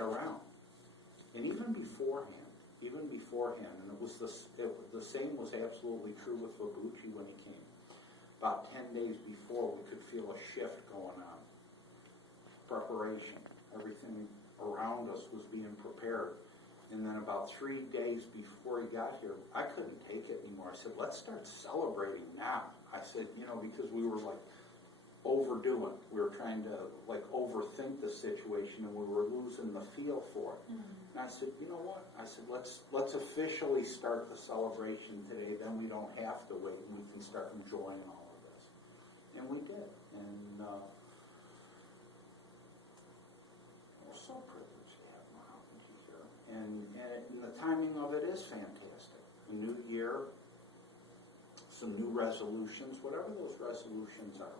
head around. And even beforehand, and it was the same was absolutely true with Babuchi when he came. About 10 days before, we could feel a shift going on. Preparation, everything around us was being prepared. And then about 3 days before he got here, I couldn't take it anymore. I said, let's start celebrating now. I said, because we were like overdoing. We were trying to like overthink the situation, and we were losing the feel for it. Mm-hmm. And I said, you know what? I said, let's officially start the celebration today. Then we don't have to wait, and we can start enjoying all of this. And we did. And we're so privileged to have Mahatma Ji here. And the timing of it is fantastic. A new year, some new resolutions, whatever those resolutions are.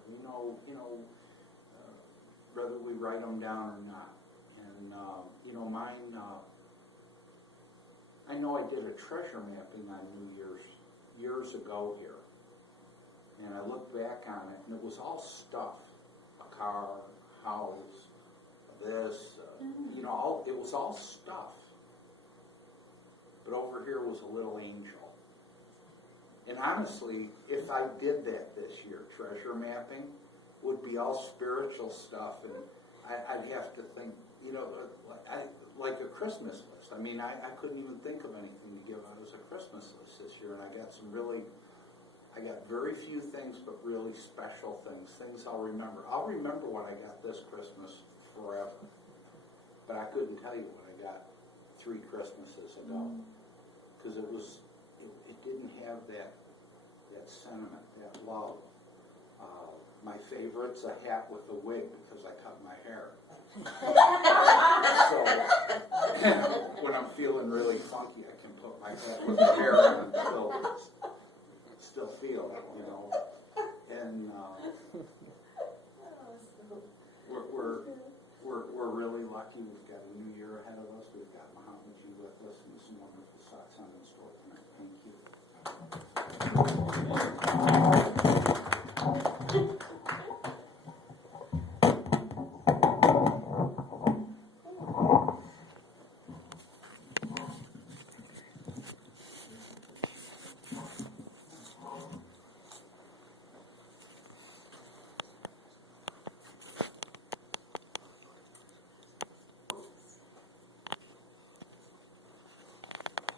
Whether we write them down or not. And mine. I know I did a treasure mapping on New Year's years ago here, and I look back on it, and it was all stuff: a car, a house, this, it was all stuff. But over here was a little angel. And honestly, if I did that this year, treasure mapping would be all spiritual stuff, and I'd have to think, like a Christmas list. I mean, I couldn't even think of anything to give out as a Christmas list this year, and I got very few things, but really special things I'll remember. I'll remember what I got this Christmas forever, but I couldn't tell you what I got 3 Christmases ago, because it didn't have that sentiment, that love. My favorite's a hat with a wig, because I cut my hair. So when I'm feeling really funky, I can put my hat with the hair on and still feel it, And we're really lucky. We've got a new year ahead of us. We've got Mahatma Ji with us, and some wonderful satsang in store tonight. Thank you.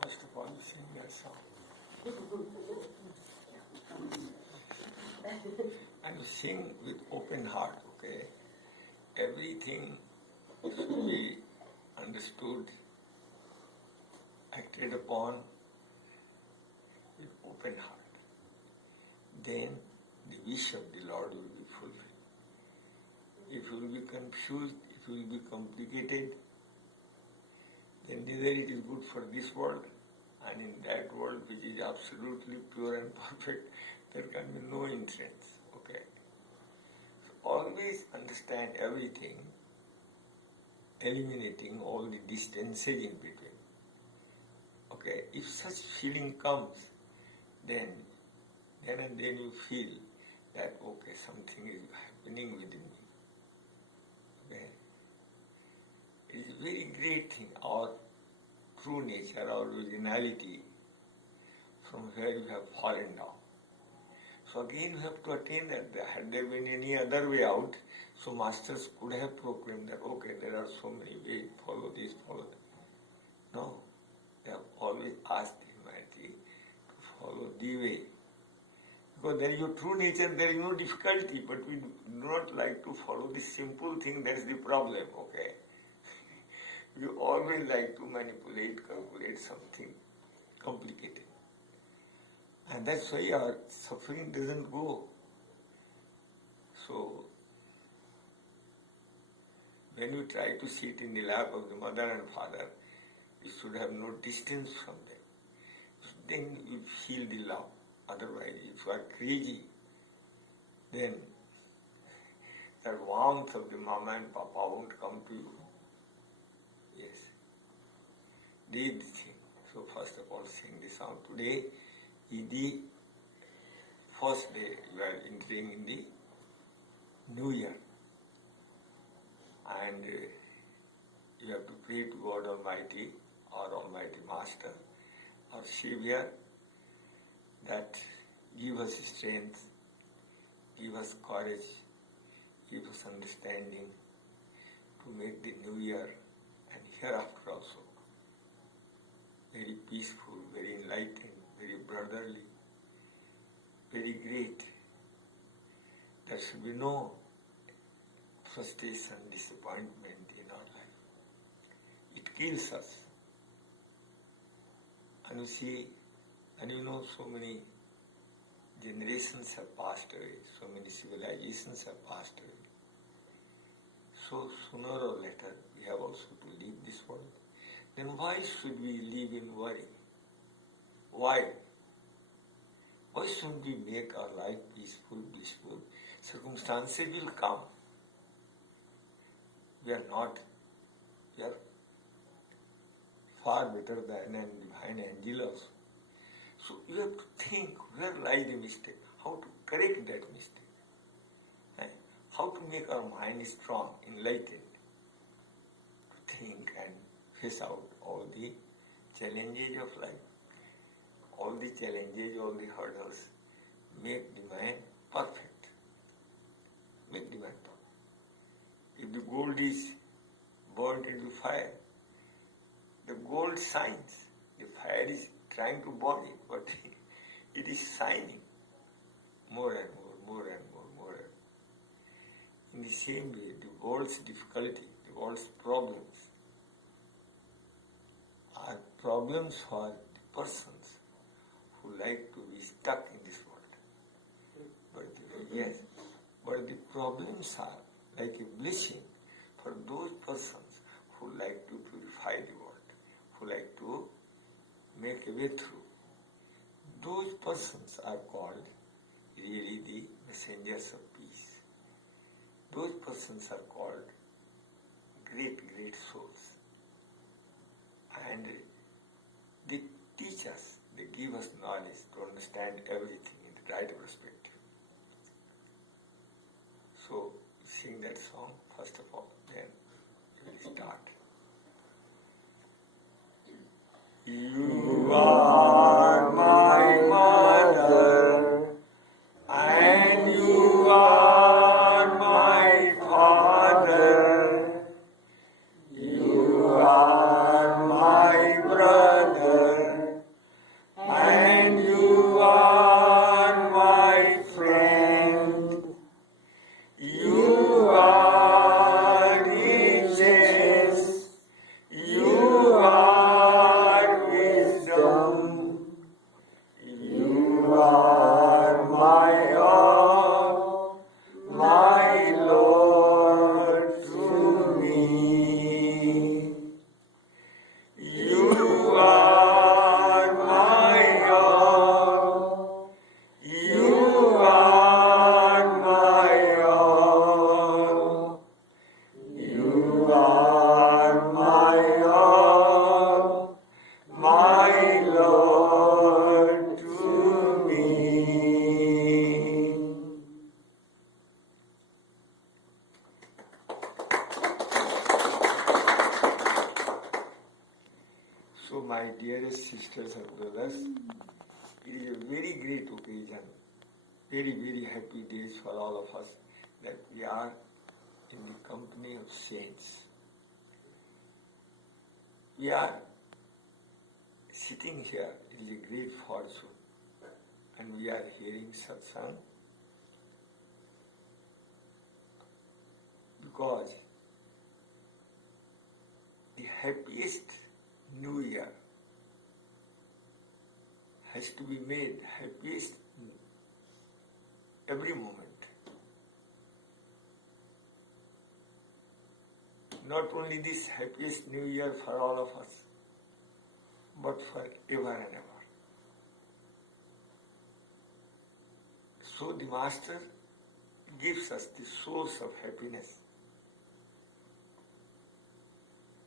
First of all, you sing that song. And you sing with open heart, okay? Everything should be understood, acted upon with open heart. Then the wish of the Lord will be fulfilled. If you will be confused, if you will be complicated, then neither it is good for this world, and in that world which is absolutely pure and perfect, there can be no entrance. Okay? So always understand everything, eliminating all the distances in between. Okay? If such feeling comes, then and then you feel that, okay, something is happening within me. Okay? It is a very great thing, our true nature, our originality, from where you have fallen down. So again you have to attain that. Had there been any other way out, so masters could have proclaimed that, okay, there are so many ways, follow this, follow that. No, they have always asked the humanity to follow the way. Because there is your true nature, there is no difficulty, but we do not like to follow the simple thing, that's the problem, okay? We always like to manipulate, calculate something complicated. And that's why our suffering doesn't go. So, when you try to sit in the lap of the mother and father, you should have no distance from them. Then you feel the love. Otherwise, if you are crazy, then that warmth of the mama and papa won't come to you. Yes. This is the thing. So first of all, sing the song. Today is the first day you are entering in the new year. And you have have to pray to God Almighty, our Almighty Master, our Savior, that give us strength, give us courage, give us understanding to make the new year and hereafter also very peaceful, very enlightening, very brotherly, very great. There should be no frustration, disappointment in our life. It kills us. And you see, and you know, so many generations have passed away, so many civilizations have passed away. So sooner or later we have also to leave this world. Then why should we live in worry? Why? Why shouldn't we make our life peaceful, blissful? Circumstances will come. We are not. We are far better than a divine angel also. So you have to think where lies the mistake, how to correct that mistake, how to make our mind strong, enlightened, to think and face out all the challenges of life, all the challenges, all the hurdles, make the man perfect. Make the man perfect. If the gold is burnt into fire, the gold shines. The fire is trying to burn it, but it is shining more and more, more and more, more and more. In the same way, the world's difficulty, the world's problems are problems for the persons who like to be stuck in this world. But the problems are like a blessing for those persons who like to purify the world, who like to make a way through. Those persons are called really the messengers of peace. Those persons are called great, great souls. And they teach us, they give us knowledge to understand everything in the right perspective. So, sing that song first of all, then we will start. You are my mother, and you are my father. You are my brother, and you are my friend. You are riches, you are wisdom, you are my all, my Lord to me. You are my all, you are my all, you are my all, my Lord to me. So my dearest sisters and brothers, it is a very great occasion, very, very happy days for all of us that we are in the company of saints. We are sitting here, it is a great fortune, and we are hearing satsang because the happiest new year has to be made happiest every moment. Not only this happiest new year for all of us, but for ever and ever. So the Master gives us the source of happiness,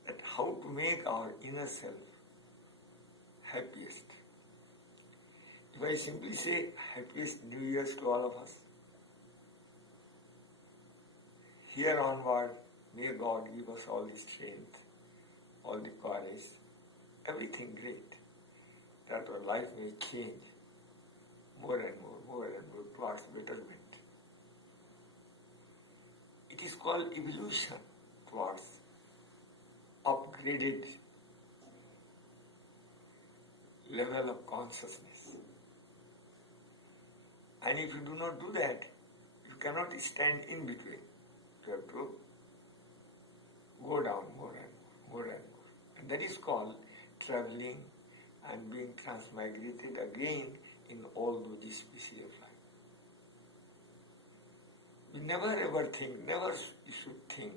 that how to make our inner self happiest. If I simply say happiest New Year's to all of us, here onward, may God give us all the strength all the courage, everything great, that our life may change more and more towards betterment. It is called evolution towards upgraded level of consciousness. And if you do not do that, you cannot stand in between. You have to go down more and more. And that is called traveling and being transmigrated again in all those species of life. We never ever think, never you should think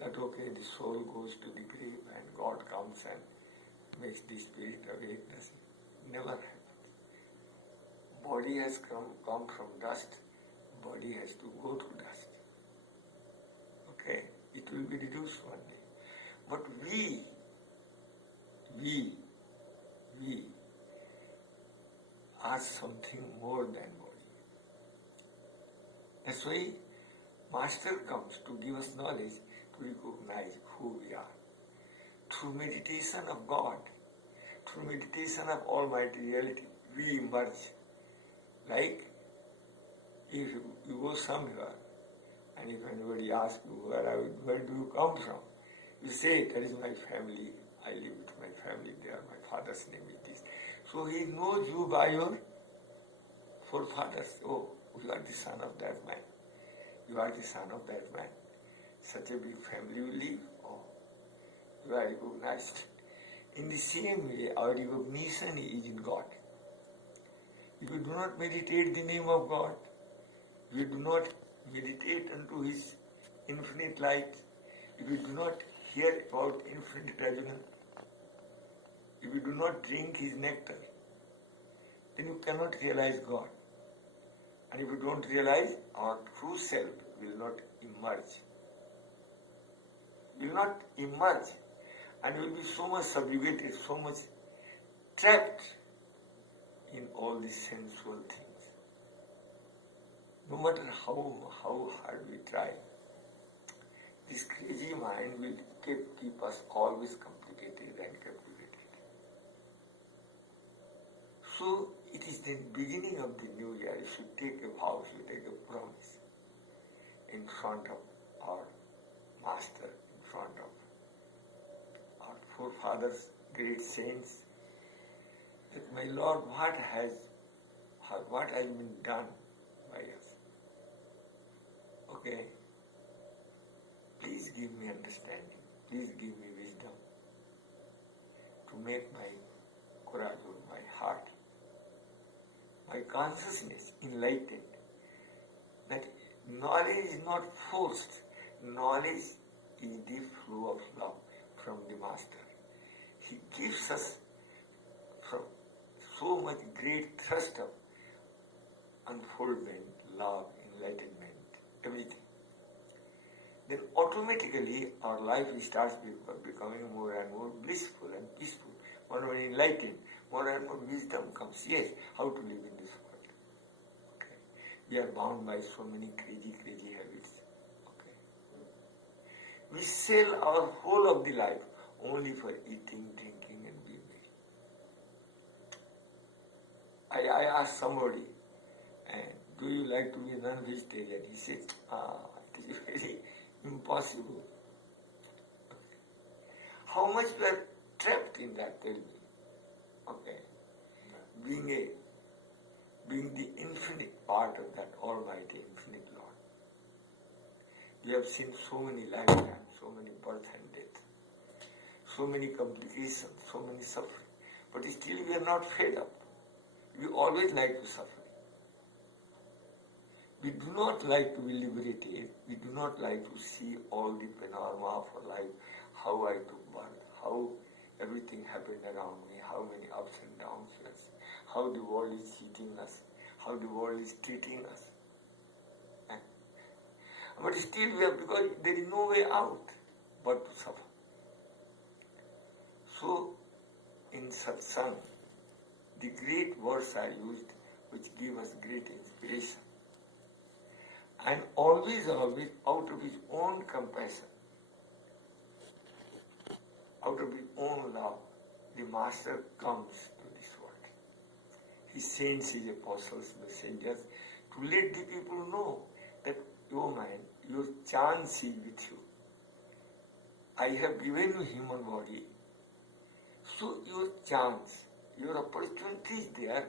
that okay, the soul goes to the grave and God comes and makes the spirit awake. Never happens. Body has come from dust, body has to go to dust. Okay? It will be reduced one day. But we are something more than body. That's why Master comes to give us knowledge to recognize who we are. Through meditation of God, through meditation of Almighty Reality, we emerge. Like if you go somewhere and if anybody asks you, where do you come from? You say, that is my family, I live with my family there, my father's name is this. So he knows you by your forefathers. Oh, you are the son of that man. You are the son of that man. Such a big family you live. Oh, you are recognized. In the same way, our recognition is in God. If you do not meditate the name of God, if you do not meditate unto His infinite light, if you do not hear about infinite Rajana, if you do not drink His nectar, then you cannot realize God. And if you don't realize, our true self will not emerge. Will not emerge, and will be so much subjugated, so much trapped in all these sensual things. No matter how hard we try, this crazy mind will keep us always complicated and captivated. So it is the beginning of the new year. You should take a vow, you should take a promise in front of our Master, in front of our forefathers, great saints, that my Lord, what has been done by us? Okay, please give me understanding, please give me wisdom to make my courage, my heart, my consciousness enlightened, that knowledge is not forced, knowledge is the flow of love from the Master. He gives us from so much great thrust of unfoldment, love, enlightenment, everything. Then automatically our life starts becoming more and more blissful and peaceful, more and more enlightened, more and more wisdom comes. Yes, how to live in this world. Okay. We are bound by so many crazy habits. Okay. We sell our whole of the life only for eating, drinking and being merry. I asked somebody, do you like to be non-vegetarian? He said, it is very impossible. Okay. How much you are trapped in that, tell me. Okay. Being the infinite part of that Almighty Infinite Lord. We have seen so many lifetimes, so many birth and death, so many complications, so many suffering. But still we are not fed up. We always like to suffer. We do not like to be liberated. We do not like to see all the panorama of life, how I took birth, how everything happened around me, how many ups and downs, how the world is cheating us, how the world is treating us. But still we have, because there is no way out but to suffer. So in satsang, the great words are used which give us great inspiration. And always out of his own compassion, out of his own love, the Master comes to this world. He sends his apostles, messengers, to let the people know that, oh man, your chance is with you. I have given you human body. So your chance, your opportunity is there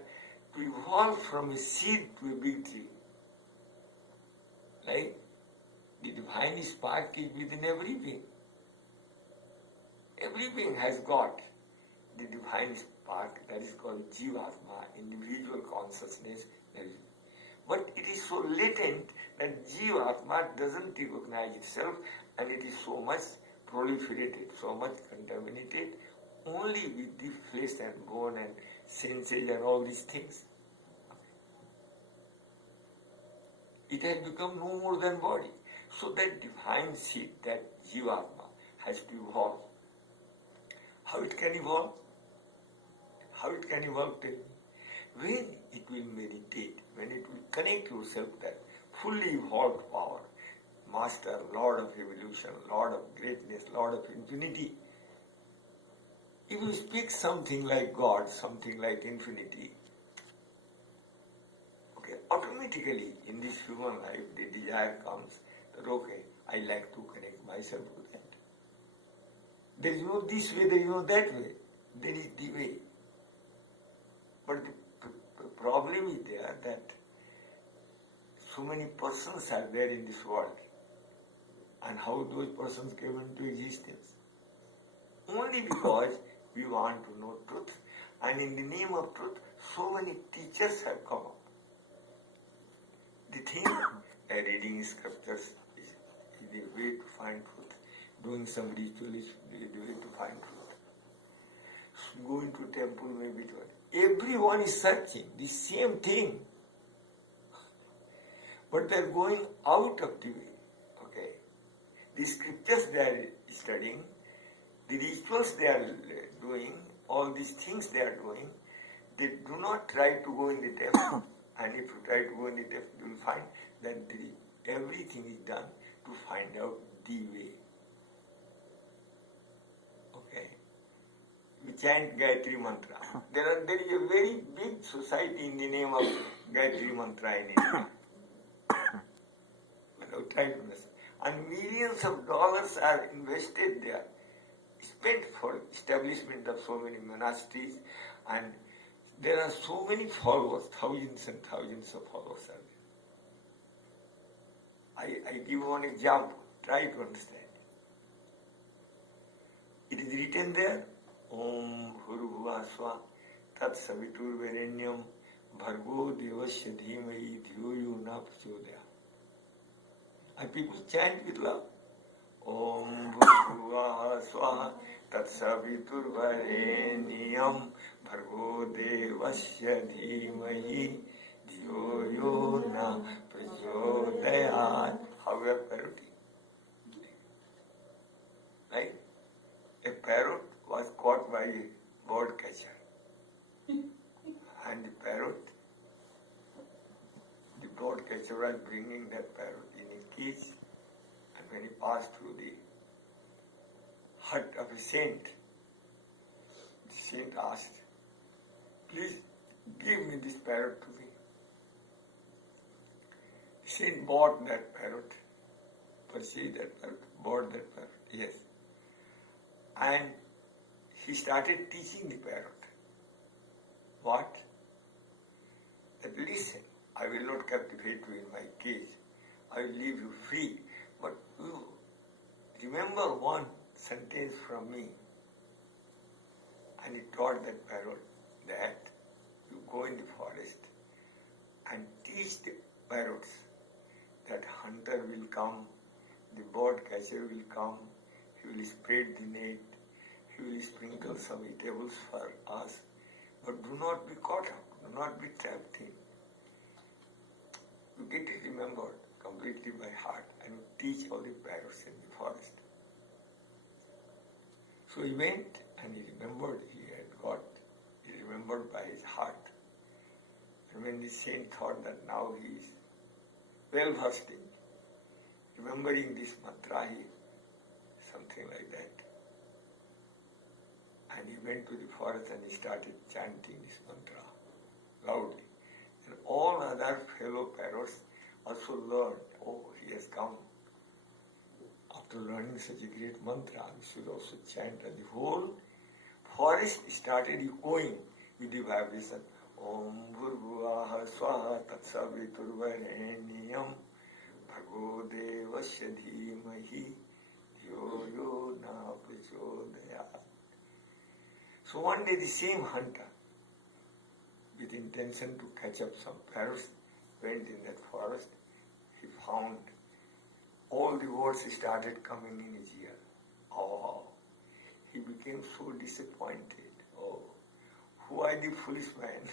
to evolve from a seed to a big tree. Like the divine spark is within every being. Every being has got the divine spark, that is called Jivatma, individual consciousness. But it is so latent that Jivatma doesn't recognize itself, and it is so much proliferated, so much contaminated, only with the flesh and bone and senses and all these things. It has become no more than body. So that divine seed, that Jivatma, has to evolve. How it can evolve? How it can evolve, tell me? When it will meditate, when it will connect yourself to that fully evolved power, Master, Lord of evolution, Lord of greatness, Lord of infinity. If you speak something like God, something like infinity, okay, automatically in this human life the desire comes that, okay, I like to connect myself to that. There is no this way, there is no that way. There is the way. But the problem is there that so many persons are there in this world. And how those persons came into existence? Only because we want to know truth. And in the name of truth, so many teachers have come up. They think reading scriptures is the way to find truth. Doing some ritual is the way to find truth. Going to temple may be done. Everyone is searching the same thing. But they are going out of the way. Okay. The scriptures they are studying, the rituals they are doing, all these things they are doing, they do not try to go in the depth. And if you try to go in the depth, you will find that everything is done to find out the way. Okay. We chant Gayatri Mantra. There is a very big society in the name of Gayatri Mantra in India. Without trying to understand. And millions of dollars are invested there, spent for establishment of so many monasteries, and there are so many followers, thousands and thousands of followers are there. I give one example, try to understand. It is written there, Om Bhurubhuva Swa Tat Savitur Varenyam Bhargo Devasya Dhimahi Dhiyo Yo Na Prachodaya. And people chant with love. Om Bhurubhuva Swa Tat Savitur Varenyam Bhargo Devasya Dhimahi Dhiyo Yo Na Prachodaya. How we are parroting. Right? A parrot was caught by a bird catcher. And the bird catcher was bringing that parrot in a cage. And when he passed through the hut of a saint, the saint asked, please give me this parrot to me. The saint bought that parrot, purchased that parrot, bought that parrot, yes. And he started teaching the parrot. What? That listen, I will not captivate you in my cage. I will leave you free. But you remember one sentence from me. And he taught that parrot that you go in the forest and teach the parrots that hunter will come, the bird catcher will come, he will spread the net, he will sprinkle some eatables for us, but do not be caught up, do not be trapped in. You get it remembered completely by heart and teach all the parrots in the forest. So he went and he remembered, he remembered by his heart. And when the saint thought that now he is well versed in remembering this mantra, something like that. And he went to the forest and he started chanting this mantra loudly. And all other fellow parrots also learned, oh, he has come. After learning such a great mantra, we should also chant, and the whole forest started echoing with the vibration. Om Bhurbuvaha Swaha Tatsaviturvarenyam Bhago Devasya Dhimahi Yo Yo Na Prachodayat. So one day the same hunter, with intention to catch up some parrots, went in that forest. He found all the words started coming in his ear. Oh, he became so disappointed. Oh, who are the foolish man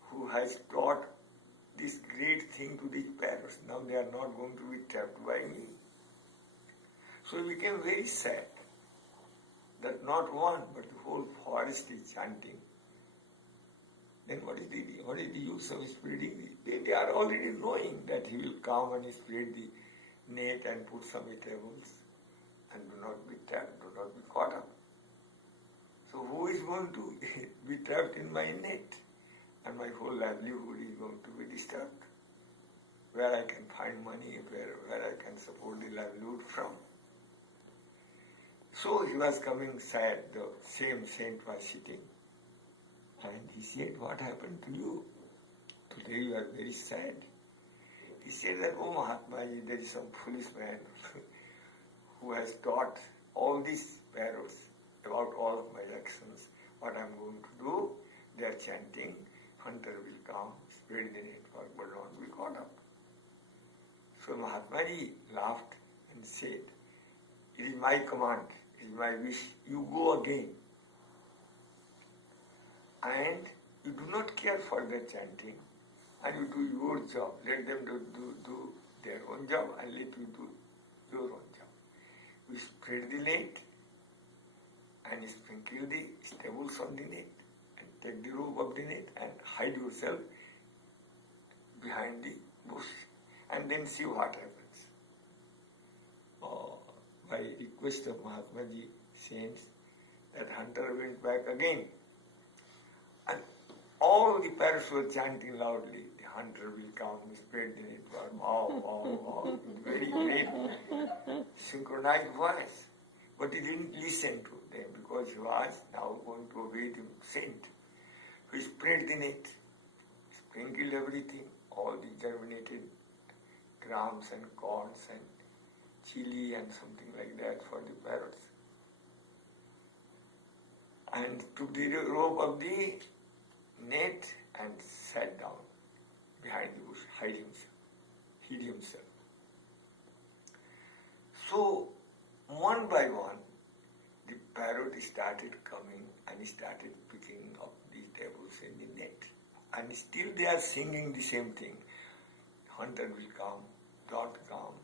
who has taught this great thing to these parrots? Now they are not going to be trapped by me. So he became very sad that not one but the whole forest is chanting. Then what is the use of spreading? They are already knowing that he will come and spread the net and put some tables and do not be trapped, do not be caught up. So who is going to be trapped in my net? And my whole livelihood is going to be disturbed. Where I can find money, where I can support the livelihood from. So he was coming sad, the same saint was sitting. And he said, what happened to you? Today you are very sad. He said that, oh Mahatma Ji, there is some foolish man who has taught all these parrots about all of my actions, what I am going to do. They are chanting, hunter will come, spread the network, but not be caught up. So Mahatma Ji laughed and said, it is my command, it is my wish, you go again. And you do not care for their chanting, and you do your job. Let them do their own job, and let you do your own job. You spread the net, and sprinkle the stubbles on the net, and take the rope of the net, and hide yourself behind the bush, and then see what happens. By request of Mahatma Ji, saints, that hunter went back again. And all the parrots were chanting loudly, the hunter will come, spread the network, very great synchronized voice. But he didn't listen to them because he was now going to obey the saint. He spread the net, sprinkled everything, all the germinated grams and corns and chili and something like that for the parrots. And took the rope of the net and sat down behind the bush, hid himself. So, one by one, the parrot started coming and started picking up the tables in the net. And still they are singing the same thing. Hunter will come, don't come,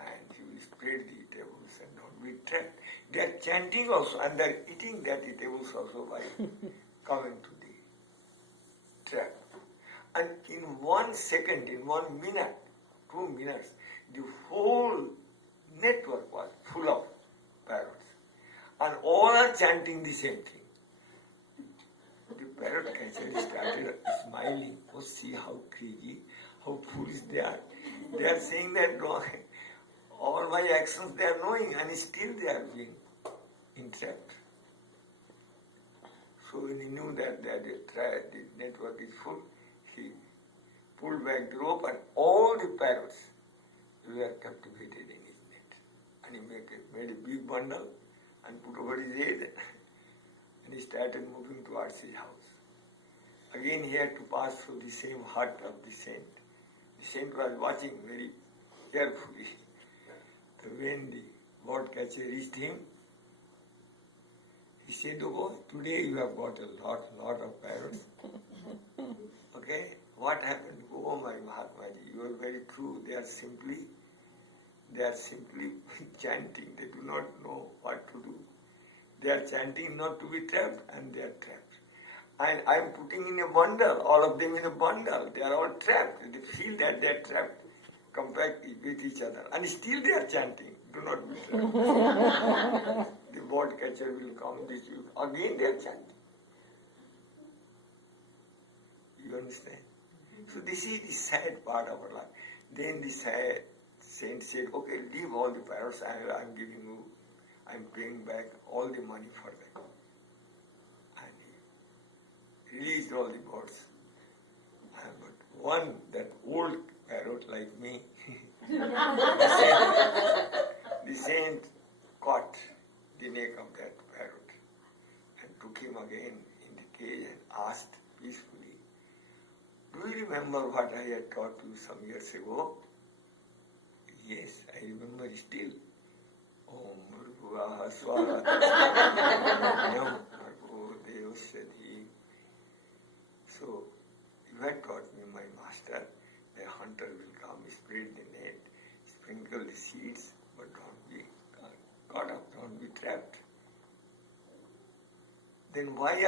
and he will spread the tables and don't be trapped. They are chanting also, and they are eating that tables also by coming to the trap. And in 1 second, in 1 minute, 2 minutes, the whole network was full of parrots. And all are chanting the same thing. The parrot catcher started smiling. Oh, see how crazy, how foolish they are. They are saying that all my actions they are knowing, and still they are being entrapped. So when he knew that the network is full, he pulled back the rope and all the parrots were captivated in his net. And he made a big bundle and put over his head and he started moving towards his house. Again he had to pass through the same hut of the saint. The saint was watching very carefully. So when the bird catcher reached him, he said, oh, today you have got a lot of parrots. Okay, what happened? Oh my Mahatma Ji, you are very true. They are simply chanting. They do not know what to do. They are chanting not to be trapped, and they are trapped. And I am putting in a bundle, all of them in a bundle. They are all trapped. They feel that they are trapped compared with each other. And still they are chanting, do not be trapped. The bird catcher will come, this will, again they are chanting. You understand? So this is the sad part of our life. Then the sad saint said, okay, leave all the parrots, I'm giving you, I'm paying back all the money for that. And he released all the birds. But one, that old parrot like me, the saint caught the neck of that parrot and took him again in the cage and asked peacefully, do you remember what I had taught you some years ago? Yes, I remember still. Om Bhurvuvah Swaha Nam Bhargo Devasati. So, you had taught me, my master, the hunter will come, spread the net, sprinkle the seeds, but don't be caught up, don't be trapped. Then why